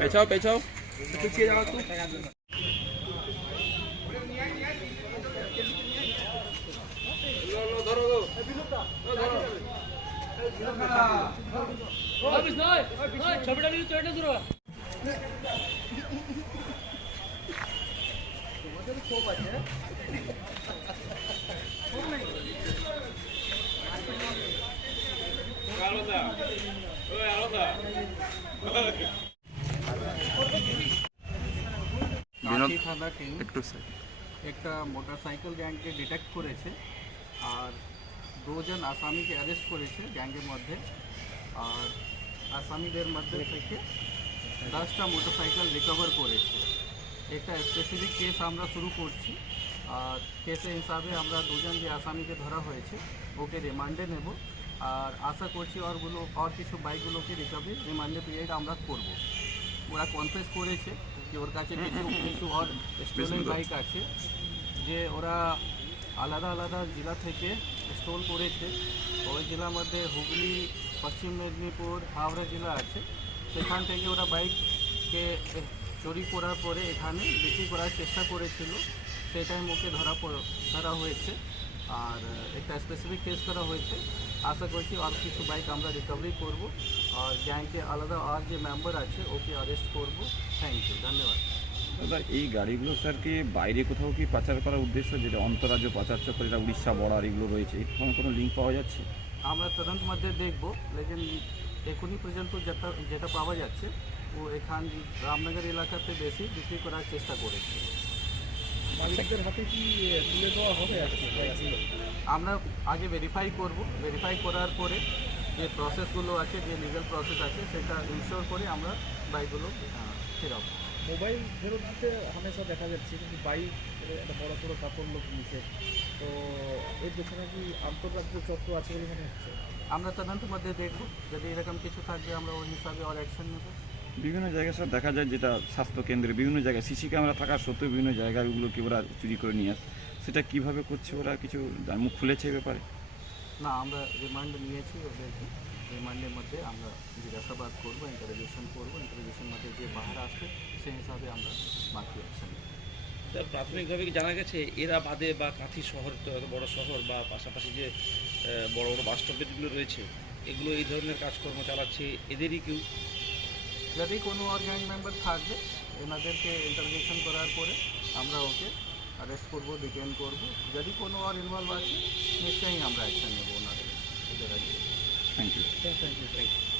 পেছাও পেছাও পিছিয়ে যাওয়া তো ছবিটা দূর থানা টিম একটা মোটরসাইকেল গ্যাংকে ডিটেক্ট করেছে আর দুজন আসামিকে অ্যারেস্ট করেছে গ্যাংয়ের মধ্যে আর আসামিদের মধ্যে থেকে 10টা মোটরসাইকেল রিকভার করেছে। একটা স্পেসিফিক কেস আমরা শুরু করছি আর কেসের হিসাবে আমরা দুজন যে আসামিকে ধরা হয়েছে ওকে রিমান্ডে নেব আর আশা করছি আর কিছু বাইকগুলোকে রিকভারি রিমান্ডে পিরিয়ড আমরা করব। ওরা কনফেস করেছে যে ওর কাছে কিছু আর স্টোলেন বাইক আছে যে ওরা আলাদা আলাদা জেলা থেকে স্টোল করেছে। ওই জেলার মধ্যে হুগলি, পশ্চিম মেদিনীপুর, হাওড়া জেলা আছে। সেখান থেকে ওরা বাইককে চুরি করার পরে এখানে বিক্রি করার চেষ্টা করেছিল। সেই টাইম ওকে ধরা হয়েছে আর একটা স্পেসিফিক কেস করা হয়েছে। আশা করছি আর কিছু বাইক আমরা রিকভারি করব আর গ্যাংকে আলাদা আর যে মেম্বার আছে ওকে অ্যারেস্ট করব। থ্যাংক ইউ, ধন্যবাদ। দাদা এই গাড়িগুলো স্যার কি বাইরে কোথাও কি পাচার করার উদ্দেশ্য, যেটা অন্তরাজ্য পাচার চক্র, যেটা উড়িষ্যা বর্ডার এগুলো রয়েছে, এরকম কোনো লিঙ্ক পাওয়া যাচ্ছে? আমরা তদন্ত মধ্যে দেখব, লেকিন এখনই পর্যন্ত যেটা পাওয়া যাচ্ছে ও এখান রামনগর এলাকাতে বেশি বিক্রি করার চেষ্টা করেছে। মালিকদের হাতে কি তুলে দেওয়া হবে? আমরা আগে ভেরিফাই করব, ভেরিফাই করার পরে যে প্রসেসগুলো আছে, যে লিগাল প্রসেস আছে সেটা ইনশিওর করে আমরা বাইকগুলো ফেরাবো। মোবাইল ফেরত দিতে হামেশা দেখা যাচ্ছে, কিন্তু বাইক একটা বড় সড়ো সাফল্য নিয়েছে, তো এর পেছনে কি আন্তর্জাতিক চক্র আছে বলে মনে হচ্ছে? আমরা তদন্ত মধ্যে দেখব, যদি এরকম কিছু থাকবে আমরা ওই হিসাবে আর অ্যাকশন নেব। বিভিন্ন জায়গায় স্যার দেখা যায়, যেটা স্বাস্থ্যকেন্দ্রে বিভিন্ন জায়গায় সিসি ক্যামেরা থাকার সত্ত্বেও বিভিন্ন জায়গায় ওগুলোকে ওরা চুরি করে নিয়ে আসে, সেটা কীভাবে করছে ওরা কিছু মুখ খুলেছে এ ব্যাপারে? না, আমরা রিমান্ড নিয়েছি ওদেরকে, রিমান্ডের মধ্যে আমরা জিজ্ঞাসাবাদ করবো, ইন্টারোগেশন করবো, ইন্টারোগেশন মধ্যে যে বাহার আসবে সেই হিসাবে আমরা বাকি অ্যাকশন নেব। প্রাথমিকভাবে জানা গেছে এরা বাদে বা কাঁথি শহর তো এত বড় শহর বা পাশাপাশি যে বড় বড় বাস স্টপেজগুলো রয়েছে এগুলো এই ধরনের কাজকর্ম চালাচ্ছে, এদেরই কেউ? যদি কোনো আর গ্যাং মেম্বার থাকবে এনাদেরকে ইন্টারোগেশন করার পরে আমরা ওকে অ্যারেস্ট করবো, ডিটেন করবো। যদি কোনো আর ইনভলভ আছে নিশ্চয়ই আমরা অ্যাকশন নেবো ওনাদের। Thank you. Thank you.